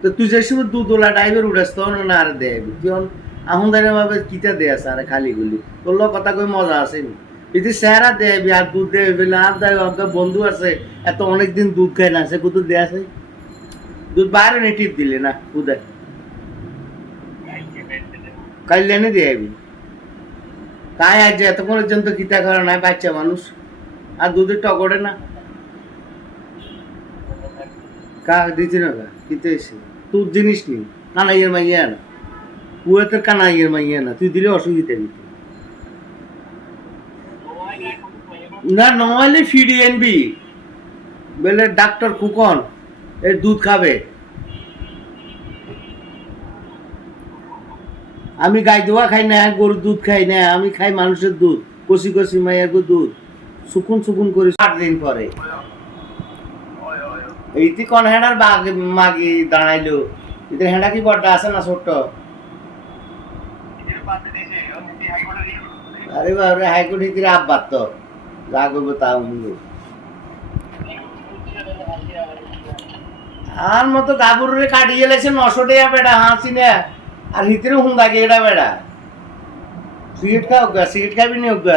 তো তুই ড্রাইভার তখন না আর দেয় আহুন দাঁড়িয়ে ভাবে কিতা আছে আরে খালি গুলি। কথা কই মজা যদি আর দুধ বলে, আর বন্ধু আছে, এত অনেক দিন দুধ খায় না, সে আছে? দুধ বাইরে নি টিপ দিলে না দিয়ে আবি তাই আজ কিতা করে না বাচ্চা মানুষ। আর দুধের টকরে না। কা দিতে না কিতে এসে তোর জিনিস নেই। কানাইয়ের মাইয়া না। কুয়াতে কানাইয়ের মাইয়া না। তুই দিলে অসুবিধা নিত না নইলে ফিরিয়ে আনবি বলে, ডাক্তার খুকন এই দুধ খাবে। আমি গাই দোয়া খাই না, গরুর দুধ খাই না। আমি খাই মানুষের দুধ, কষি কষি মাইয়ার গো দুধ। শুকুন শুকুন করে আট দিন পরে। এইটি কোন হেডার বাঘ মাগি দাঁড়াইলো? এদের হেডা কি বড়টা আছে না ছোট্ট? আরে বাবরে হাইকোর্ট হিতির আব্বার তো। যা করব তা আর মতো গাবুরে কাটিয়ে লেছে নশো টাকা বেড়া হাসি না আর হিতিরে হুন্দা গেড়া বেড়া। সিগারেট খাও সিগারেট খাবি নি গা